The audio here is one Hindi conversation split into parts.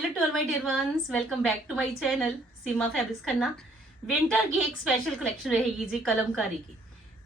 Hello to all my dear ones, welcome back to my channel Seema fabrics Khanna. Winter की एक स्पेशल कलेक्शन रहेगी जी कलमकारी की।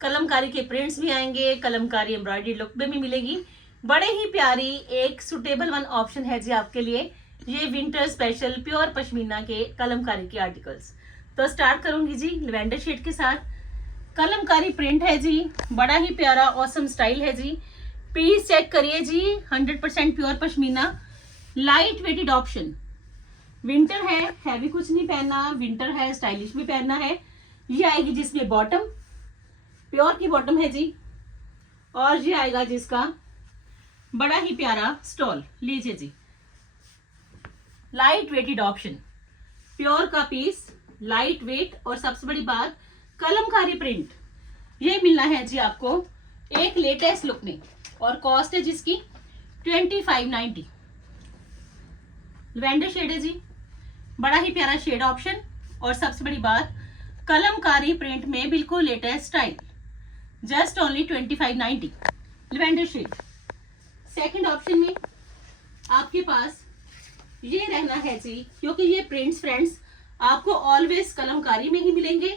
कलमकारी के प्रिंट्स भी आएंगे, कलमकारी एम्ब्रॉयडरी लुक में भी मिलेगी। बड़े ही प्यारी एक सुटेबल वन ऑप्शन है जी आपके लिए, ये विंटर स्पेशल प्योर पश्मीना के कलमकारी के आर्टिकल्स। तो स्टार्ट करूंगी जी लेवेंडर शेड के साथ। कलमकारी प्रिंट है जी, बड़ा ही प्यारा ऑसम स्टाइल है जी। पीस चेक करिए जी, 100% pure pashmina, light weighted option. Winter है, हैवी कुछ नहीं पहनना, विंटर है स्टाइलिश भी पहनना है। ये आएगी जिसमें बॉटम, प्योर की बॉटम है जी, और ये आएगा जिसका बड़ा ही प्यारा स्टॉल। लीजिए जी, लाइट वेटेड ऑप्शन, प्योर का पीस, लाइट वेट, और सबसे बड़ी बात कलमकारी प्रिंट। ये मिलना है जी आपको एक लेटेस्ट लुक में, और कॉस्ट है जिसकी 2590। लैवेंडर शेड है जी, बड़ा ही प्यारा शेड ऑप्शन, और सबसे बड़ी बात कलमकारी प्रिंट में बिल्कुल latest style, just only 2590 lavender shade. Second option में आपके पास ये रहना है जी, क्योंकि ये प्रिंट्स फ्रेंड्स आपको ऑलवेज कलमकारी में ही मिलेंगे,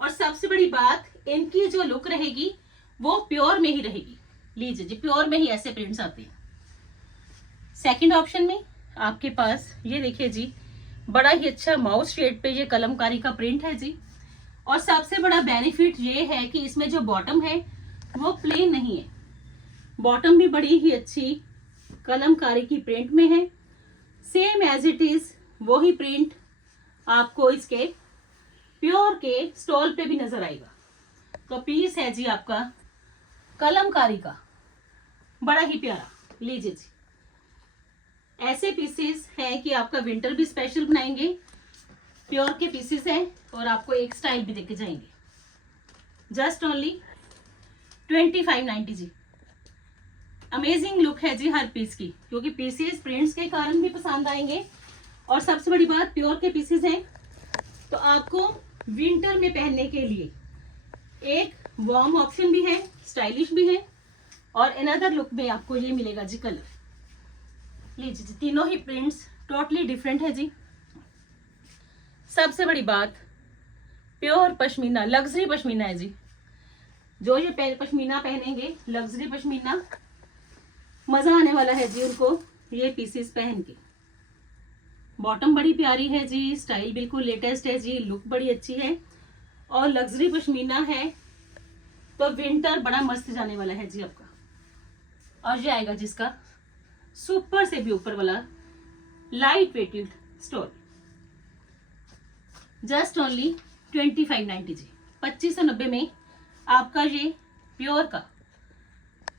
और सबसे बड़ी बात इनकी जो लुक रहेगी वो प्योर में ही रहेगी। लीजिए जी, प्योर में ही ऐसे प्रिंट्स आते हैं। सेकंड ऑप्शन में आपके पास ये देखिए जी, बड़ा ही अच्छा माउस शेड पे ये कलमकारी का प्रिंट है जी, और सबसे बड़ा बेनिफिट ये है कि इसमें जो बॉटम है वो प्लेन नहीं है, बॉटम भी बड़ी ही अच्छी कलमकारी की प्रिंट में है। सेम एज इट इज वही प्रिंट आपको इसके प्योर के स्टॉल पे भी नजर आएगा। तो पीस है जी आपका कलमकारी का, बड़ा ही प्यारा। लीजिए जी, ऐसे पीसेस हैं कि आपका विंटर भी स्पेशल बनाएंगे। प्योर के पीसेस हैं और आपको एक स्टाइल भी देके जाएंगे। जस्ट ओनली 2590 जी। अमेजिंग लुक है जी हर पीस की, क्योंकि पीसेस प्रिंट्स के कारण भी पसंद आएंगे, और सबसे बड़ी बात प्योर के पीसेस हैं, तो आपको विंटर में पहनने के लिए एक वार्म ऑप्शन भी है, स्टाइलिश भी है, और अनदर लुक में आपको ये मिलेगा जी कलर। लीजिए जी, तीनों ही प्रिंट्स टोटली डिफरेंट है जी। सबसे बड़ी बात प्योर पश्मीना, लग्जरी पश्मीना है जी। जो ये पश्मीना पहनेंगे, लग्जरी पश्मीना, मजा आने वाला है जी उनको ये पीसेस पहन के। बॉटम बड़ी प्यारी है जी, स्टाइल बिल्कुल लेटेस्ट है जी, लुक बड़ी अच्छी है, और लग्जरी पश्मीना है, तो विंटर बड़ा मस्त जाने वाला है जी आपका। और ये आएगा जिसका सुपर से भी ऊपर वाला light weighted stole, just only 2590 जी। 2590 में आपका ये प्योर का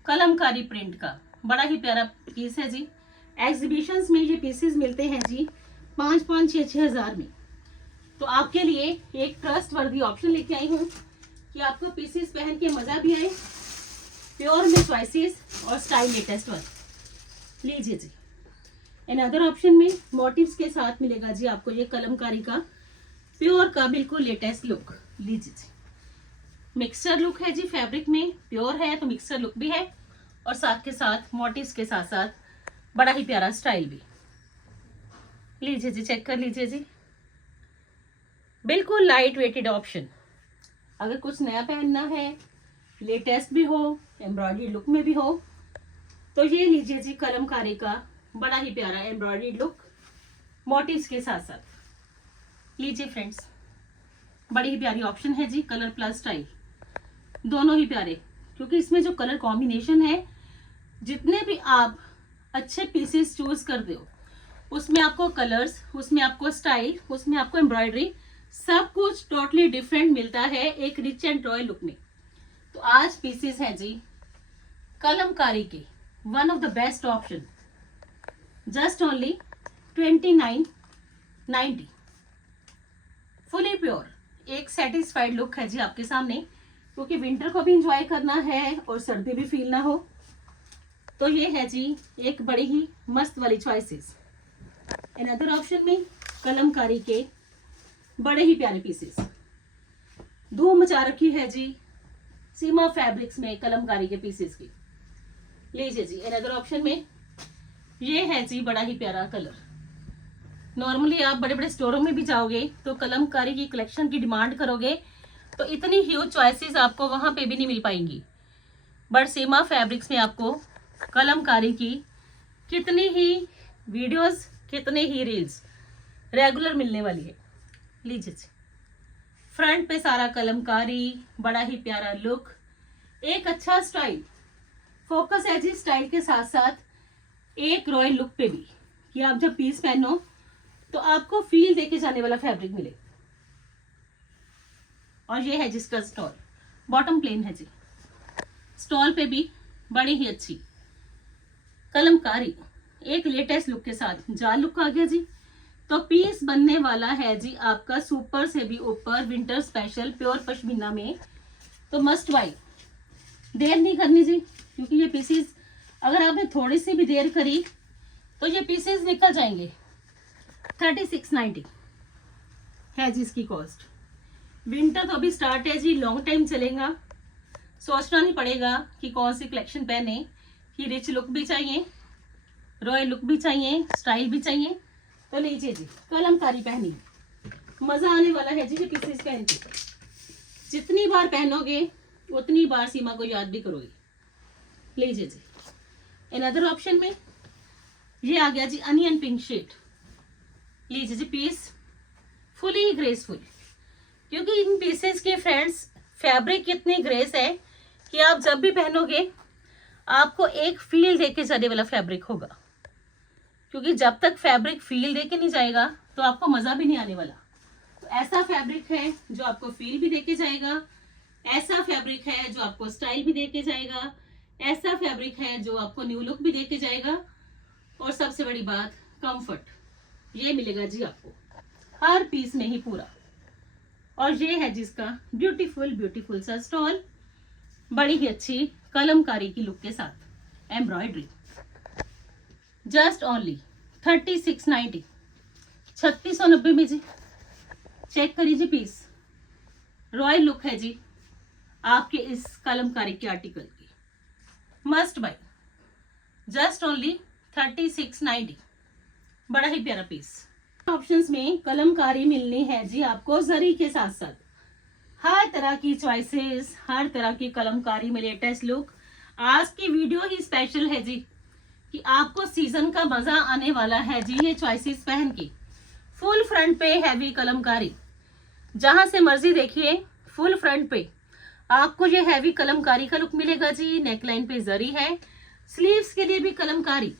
कलमकारी प्रिंट का बड़ा ही प्यारा पीस है जी। एग्जीबिशंस में ये पीसेस मिलते हैं जी 5-5, 6-6 हजार में। तो आपके लिए एक ट्रस्ट वर्दी ऑप्शन लेके आई हूँ कि आपको पीसेस पहन के मजा भी आए, प्योर में चॉइसेस और स्टाइल लेटेस्ट वाला। लीजिए जी, अनदर ऑप्शन में मोटिव्स के साथ मिलेगा जी आपको ये कलमकारी का प्योर का बिल्कुल लेटेस्ट लुक। लीजिए जी, मिक्सचर लुक है जी, फैब्रिक में प्योर है तो मिक्सचर लुक भी है, और साथ के साथ मोटिव्स के साथ साथ बड़ा ही प्यारा स्टाइल भी। लीजिए जी, चेक कर लीजिए जी, बिल्कुल लाइट वेटेड ऑप्शन। अगर कुछ नया पहनना है, लेटेस्ट भी हो, एम्ब्रॉयडरी लुक में भी हो, तो ये लीजिए जी कलमकारी का बड़ा ही प्यारा एम्ब्रॉयडरी लुक मोटिव्स के साथ साथ। लीजिए फ्रेंड्स, बड़ी ही प्यारी ऑप्शन है जी, कलर प्लस स्टाइल, दोनों ही प्यारे, क्योंकि इसमें जो कलर कॉम्बिनेशन है, जितने भी आप अच्छे पीसेस चूज करते हो, उसमें आपको कलर्स, उसमें आपको स्टाइल, उसमें आपको एम्ब्रॉयडरी, सब कुछ टोटली डिफरेंट मिलता है एक रिच एंड रॉयल लुक में। तो आज पीसेस हैं जी कलमकारी के, one of the best option, just only 2990। Fully pure, एक सेटिस्फाइड लुक है जी आपके सामने, क्योंकि विंटर को भी इंजॉय करना है और सर्दी भी फील ना हो, तो ये है जी एक बड़ी ही मस्त वाली चॉइसेस। अनदर ऑप्शन में कलमकारी के बड़े ही प्यारे पीसेस, धूम मचा रखी है जी सीमा फैब्रिक्स में कलमकारी के पीसेस की। लीजिए जी, अनदर ऑप्शन में ये है जी बड़ा ही प्यारा कलर, नॉर्मली आप बड़े बड़े स्टोरों में भी जाओगे तो कलमकारी की कलेक्शन की डिमांड करोगे तो इतनी ह्यूज चॉइसेस आपको वहां पे भी नहीं मिल पाएंगी। बट सीमा फैब्रिक्स में आपको कलमकारी की कितनी ही वीडियोस, कितने ही रील्स रेगुलर मिलने वाली है। लीजिए जी, फ्रंट पे सारा कलमकारी, बड़ा ही प्यारा लुक, एक अच्छा स्टाइल, फोकस है जी स्टाइल के साथ साथ एक रॉयल लुक पे भी, कि आप जब पीस पहनो तो आपको फील देके जाने वाला फैब्रिक मिले। और ये है जिसका स्टॉल, बॉटम प्लेन है जी, स्टॉल पे भी बड़ी ही अच्छी कलमकारी एक लेटेस्ट लुक के साथ जाल लुक आ गया जी। तो पीस बनने वाला है जी आपका सुपर से भी ऊपर विंटर स्पेशल प्योर पश्मीना में। तो मस्ट बाई, देर नहीं करनी जी, क्योंकि ये पीसेस अगर आपने थोड़ी सी भी देर करी तो ये पीसेस निकल जाएंगे। 3690 है जी इसकी कॉस्ट। विंटर तो अभी स्टार्ट है जी, लॉन्ग टाइम चलेगा, सोचना नहीं पड़ेगा कि कौन सी कलेक्शन पहने, कि रिच लुक भी चाहिए, रॉयल लुक भी चाहिए, स्टाइल भी चाहिए। तो लीजिए जी, कलमकारी पहनी, मजा आने वाला है जी ये पीसेस पहन के। जितनी बार पहनोगे उतनी बार सीमा को याद भी करोगे। लीजिए जी, अनदर ऑप्शन में ये आ गया जी अनियन पिंक शेड। लीजिए जी, पीस फुली ग्रेसफुल, क्योंकि इन पीसेस के फ्रेंड्स फैब्रिक इतनी ग्रेस है कि आप जब भी पहनोगे आपको एक फील देके जाने वाला फैब्रिक होगा, क्योंकि जब तक फैब्रिक फील देके नहीं जाएगा तो आपको मजा भी नहीं आने वाला। तो ऐसा फैब्रिक है जो आपको फील भी देके जाएगा, ऐसा फैब्रिक है जो आपको स्टाइल भी देके जाएगा, ऐसा फैब्रिक है जो आपको न्यू लुक भी देके जाएगा, और सबसे बड़ी बात कंफर्ट ये मिलेगा जी आपको हर पीस में ही पूरा। और ये है जिसका ब्यूटीफुल ब्यूटीफुल सा स्टॉल, बड़ी ही अच्छी कलमकारी की लुक के साथ एम्ब्रॉयडरी, जस्ट ओनली 3690, 3690 में जी। चेक करिए जी पीस, रॉयल लुक है जी आपके इस कलमकारी के आर्टिकल की। मस्ट बाय, जस्ट ओनली 3690, बड़ा ही प्यारा पीस। ऑप्शंस में कलमकारी मिलनी है जी आपको जरी के साथ साथ, हर तरह की चॉइसेस, हर तरह की कलमकारी में लेटेस्ट लुक। आज की वीडियो ही स्पेशल है जी, कि आपको सीजन का मजा आने वाला है जी ये चॉइसेस पहन के। फुल फ्रंट पे हैवी कलमकारी, जहां से मर्जी देखिए फुल फ्रंट पे आपको ये हैवी कलमकारी का लुक मिलेगा जी। नेकलाइन पे जरी है, स्लीव्स के लिए भी कलमकारी,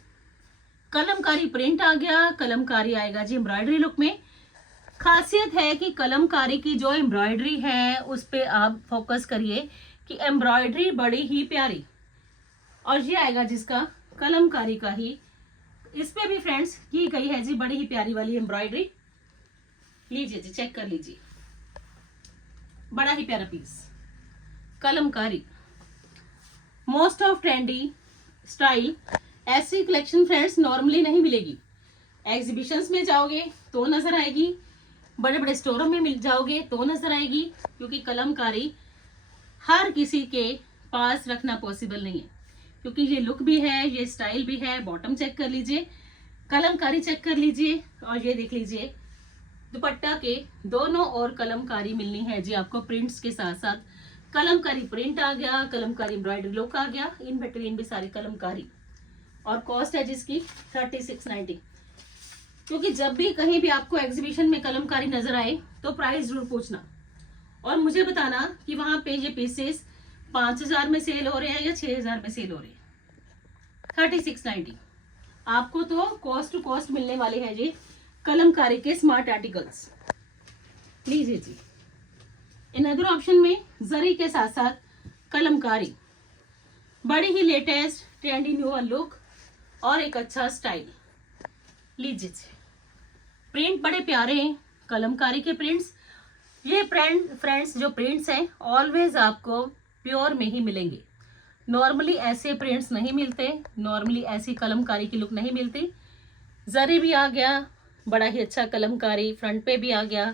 कलमकारी प्रिंट आ गया, कलमकारी आएगा जी एम्ब्रॉयडरी लुक में। खासियत है कि कलमकारी की जो एम्ब्रॉयडरी है उस पे आप फोकस करिए कि एम्ब्रॉयडरी बड़ी ही प्यारी, और ये आएगा जिसका कलमकारी का ही, इस पे भी फ्रेंड्स की गई है जी बड़ी ही प्यारी वाली एम्ब्रॉयडरी। लीजिए जी, चेक कर लीजिए, बड़ा ही प्यारा piece Kalamkari, most of trendy style. ऐसी कलेक्शन फ्रेंड्स नॉर्मली नहीं मिलेगी, एग्जीबिशंस में जाओगे तो नजर आएगी, बड़े बड़े स्टोरों में मिल जाओगे तो नजर आएगी, क्योंकि कलमकारी हर किसी के पास रखना पॉसिबल नहीं है, क्योंकि ये लुक भी है, ये स्टाइल भी है। बॉटम चेक कर लीजिए, कलमकारी चेक कर लीजिए, और ये देख लीजिए दुपट्टा के दोनों और कलमकारी मिलनी है जी आपको प्रिंट्स के साथ साथ। कलमकारी प्रिंट आ गया, कलमकारी एम्ब्रॉयडरी लुक आ गया, इन बिटवीन भी सारी कलमकारी, और कॉस्ट है जिसकी 3690। क्योंकि जब भी कहीं भी आपको एग्जीबिशन में कलमकारी नजर आए तो प्राइस जरूर पूछना और मुझे बताना कि वहां पे ये पीसेस 5000 में सेल हो रहे हैं या 6000 में सेल हो रहे हैं। 3690 आपको तो कॉस्ट टू कॉस्ट मिलने वाले हैं जी कलमकारी के स्मार्ट आर्टिकल्स। लीजिए जी, अनदर ऑप्शन में जरी के साथ साथ कलमकारी, बड़ी ही लेटेस्ट ट्रेंडी न्यू लुक और एक अच्छा स्टाइल। लीजिए जी, प्रिंट बड़े प्यारे हैं, कलमकारी के प्रिंट्स। ये फ्रेंड्स जो प्रिंट्स हैं ऑलवेज आपको प्योर में ही मिलेंगे, नॉर्मली ऐसे प्रिंट्स नहीं मिलते, नॉर्मली ऐसी कलमकारी की लुक नहीं मिलती। जरी भी आ गया, बड़ा ही अच्छा कलमकारी फ्रंट पे भी आ गया,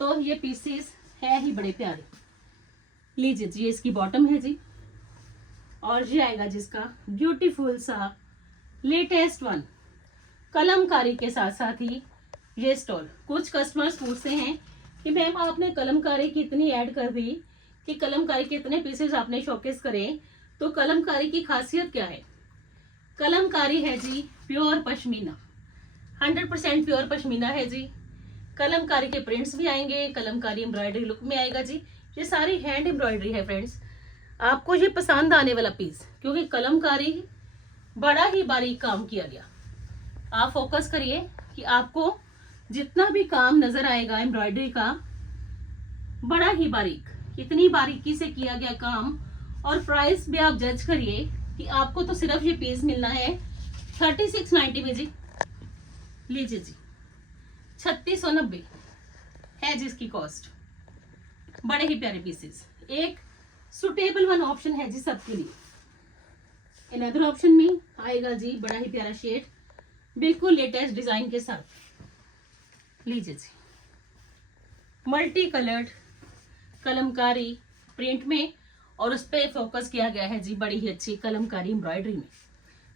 तो ये पीसेस है ही बड़े प्यारे। लीजिए जी, ये इसकी बॉटम है जी, और ये आएगा जिसका ब्यूटीफुल सा लेटेस्ट वन कलमकारी के साथ साथ ही ये स्टॉल। कुछ कस्टमर्स पूछते हैं कि मैम आपने कलमकारी की इतनी ऐड कर दी कि कलमकारी के इतने पीसेस आपने शोकेस करे, तो कलमकारी की खासियत क्या है? कलमकारी है जी प्योर पश्मीना, 100% प्योर पश्मीना है जी। कलमकारी के प्रिंट्स भी आएंगे, कलमकारी एम्ब्रॉयडरी लुक में आएगा जी। ये सारी हैंड एम्ब्रॉयडरी है फ्रेंड्स। आपको ये पसंद आने वाला पीस, क्योंकि कलमकारी बड़ा ही बारीक काम किया गया। आप फोकस करिए कि आपको जितना भी काम नजर आएगा एम्ब्रॉयडरी का, बड़ा ही बारीक, कितनी बारीकी से किया गया काम। और प्राइस भी आप जज करिए कि आपको तो सिर्फ ये पीस मिलना है 3690 में जी। लीजिए जी, 3690 है जिसकी कॉस्ट। बड़े ही प्यारे पीसेस, एक सुटेबल वन ऑप्शन है जी सबके लिए। अनदर ऑप्शन में आएगा जी बड़ा ही प्यारा शेड, बिल्कुल लेटेस्ट डिजाइन के साथ। लीजिए जी, मल्टी कलर्ड कलमकारी प्रिंट में, और उस पर फोकस किया गया है जी बड़ी ही अच्छी कलमकारी एम्ब्रॉयडरी में।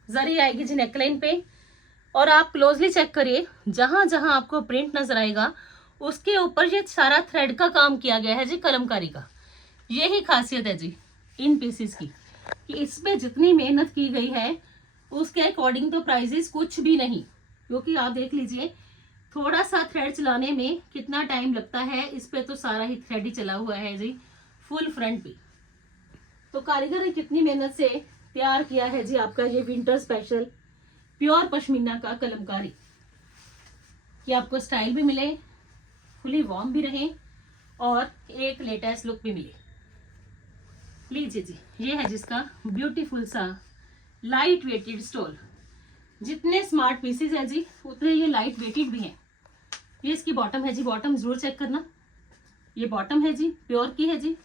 जरी आएगी जी नेकलाइन पे, और आप क्लोजली चेक करिए, जहां जहां आपको प्रिंट नजर आएगा उसके ऊपर ये सारा थ्रेड का काम किया गया है जी कलमकारी का। यही खासियत है जी इन पीसेस की, कि इसमें जितनी मेहनत की गई है उसके अकॉर्डिंग तो प्राइजेस कुछ भी नहीं। क्योंकि आप देख लीजिए थोड़ा सा थ्रेड चलाने में कितना टाइम लगता है, इस पे तो सारा ही थ्रेड ही चला हुआ है जी फुल फ्रंट पे। तो कारीगर ने कितनी मेहनत से तैयार किया है जी आपका ये विंटर स्पेशल प्योर पश्मीना का कलमकारी, कि आपको स्टाइल भी मिले, फुली वार्म भी रहे, और एक लेटेस्ट लुक भी मिले। लीजिए जी, ये है जिसका ब्यूटीफुल सा लाइट वेटेड स्टोल। जितने स्मार्ट पीसेस है जी उतने ये लाइट वेटेड भी हैं। ये इसकी बॉटम है जी, बॉटम जरूर चेक करना। ये बॉटम है जी, प्योर की है जी।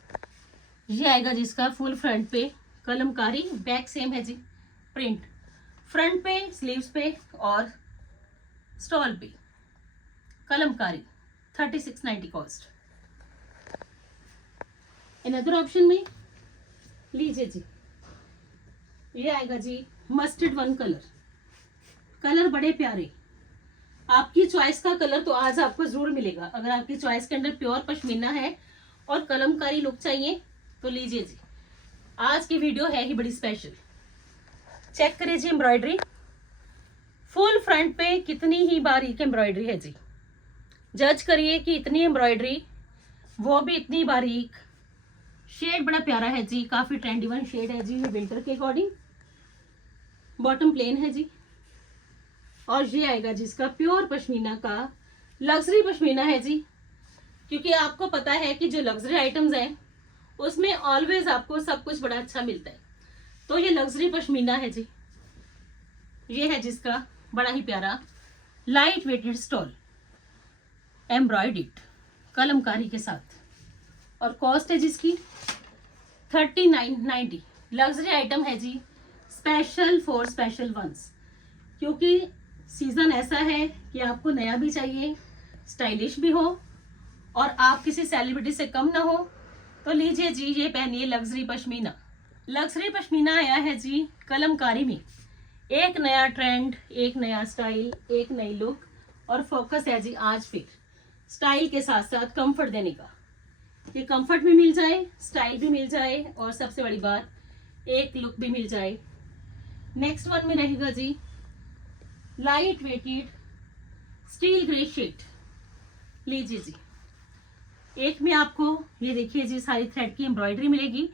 ये आएगा जिसका फुल फ्रंट पे कलमकारी, बैक सेम है जी प्रिंट, फ्रंट पे, स्लीव्स पे और स्टॉल पे कलमकारी, 3690 कॉस्ट। अनदर ऑप्शन में लीजिए जी, ये आएगा जी मस्टर्ड वन कलर। कलर बड़े प्यारे, आपकी चॉइस का कलर तो आज आपको जरूर मिलेगा। अगर आपकी चॉइस के अंदर प्योर पश्मीना है और कलमकारी लुक चाहिए तो लीजिए जी, आज की वीडियो है ही बड़ी स्पेशल। चेक करिए जी एम्ब्रॉयडरी, फुल फ्रंट पे कितनी ही बारीक एम्ब्रॉयडरी है जी। जज करिए कि इतनी एम्ब्रॉयडरी, वो भी इतनी बारीक। शेड बड़ा प्यारा है जी, काफी ट्रेंडी वन शेड है जी ये विंटर के अकॉर्डिंग। बॉटम प्लेन है जी, और ये आएगा जिसका प्योर पश्मीना का, लग्जरी पश्मीना है जी। क्योंकि आपको पता है कि जो लग्जरी आइटम्स हैं उसमें ऑलवेज आपको सब कुछ बड़ा अच्छा मिलता है, तो ये लग्जरी पश्मीना है जी। ये है जिसका बड़ा ही प्यारा light weighted stole, embroidered Kalamkari के साथ, और कॉस्ट है जिसकी 3990। लग्जरी आइटम है जी, स्पेशल फॉर स्पेशल वंस। क्योंकि सीजन ऐसा है कि आपको नया भी चाहिए, स्टाइलिश भी हो, और आप किसी सेलिब्रिटी से कम ना हो, तो लीजिए जी ये पहनिए लग्जरी पश्मीना। लग्जरी पश्मीना आया है जी कलमकारी में, एक नया ट्रेंड, एक नया स्टाइल, एक नई लुक, और फोकस है जी आज फिर स्टाइल के साथ साथ कंफर्ट देने का। ये कंफर्ट भी मिल जाए, स्टाइल भी मिल जाए, और सबसे बड़ी बात एक लुक भी मिल जाए। नेक्स्ट वन में रहेगा जी light weighted steel grey shade. लीजिए जी, एक में आपको ये देखिए जी सारी थ्रेड की एम्ब्रॉयडरी मिलेगी।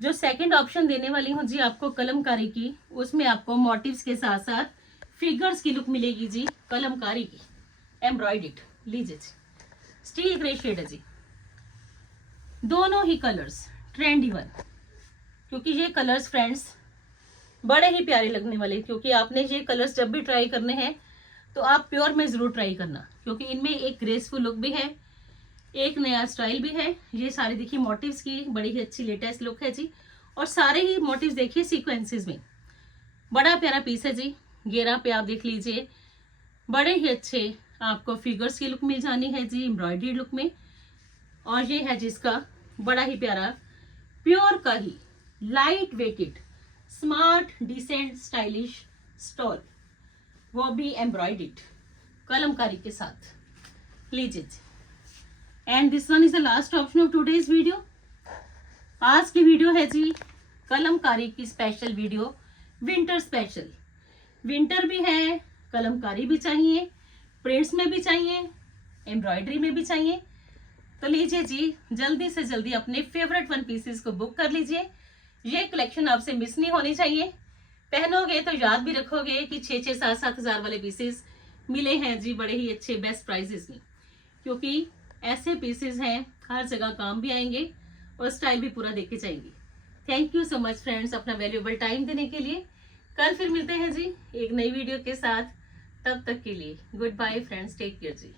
जो सेकंड ऑप्शन देने वाली हूँ जी आपको कलमकारी की, उसमें आपको मोटिव्स के साथ साथ फिगर्स की लुक मिलेगी जी कलमकारी की, एम्ब्रॉयडर्ड। लीजिए जी, स्टील ग्रे शेड है जी, दोनों ही कलर्स ट्रेंडी वन। क्योंकि ये कलर्स फ्रेंड्स बड़े ही प्यारे लगने वाले, क्योंकि आपने ये कलर्स जब भी ट्राई करने हैं तो आप प्योर में जरूर ट्राई करना, क्योंकि इनमें एक ग्रेसफुल लुक भी है, एक नया स्टाइल भी है। ये सारे देखिए मोटिव्स की बड़ी ही अच्छी लेटेस्ट लुक है जी, और सारे ही मोटिव्स देखिए सीक्वेंसेस में। बड़ा प्यारा पीस है जी। घेरा पे आप देख लीजिए, बड़े ही अच्छे आपको फिगर्स की लुक मिल जानी है जी एम्ब्रॉयडरी लुक में। और ये है जिसका बड़ा ही प्यारा प्योर का ही light weighted smart decent stylish stole, वो भी एम्ब्रॉयडर्ड कलमकारी के साथ, लीजिए जी। And this one is the last option of today's video. आज की वीडियो है जी कलमकारी की special video, winter special. Winter भी है, कलमकारी भी चाहिए, प्रिंट्स में भी चाहिए, एम्ब्रॉयडरी में भी चाहिए। तो लीजिए जी, जल्दी से जल्दी अपने फेवरेट वन पीसेस को बुक कर लीजिए। ये कलेक्शन आपसे मिस नहीं होनी चाहिए। पहनोगे तो याद भी रखोगे कि 6-6, 7-7 हज़ार वाले पीसेस मिले हैं जी बड़े ही अच्छे बेस्ट प्राइजेस में, क्योंकि ऐसे पीसेस हैं हर जगह काम भी आएंगे और स्टाइल भी पूरा देके जाएंगे। Thank you so much friends अपना वैल्यूएबल टाइम देने के लिए। कल फिर मिलते हैं जी एक नई वीडियो के साथ। तब तक के लिए good bye friends, take care जी।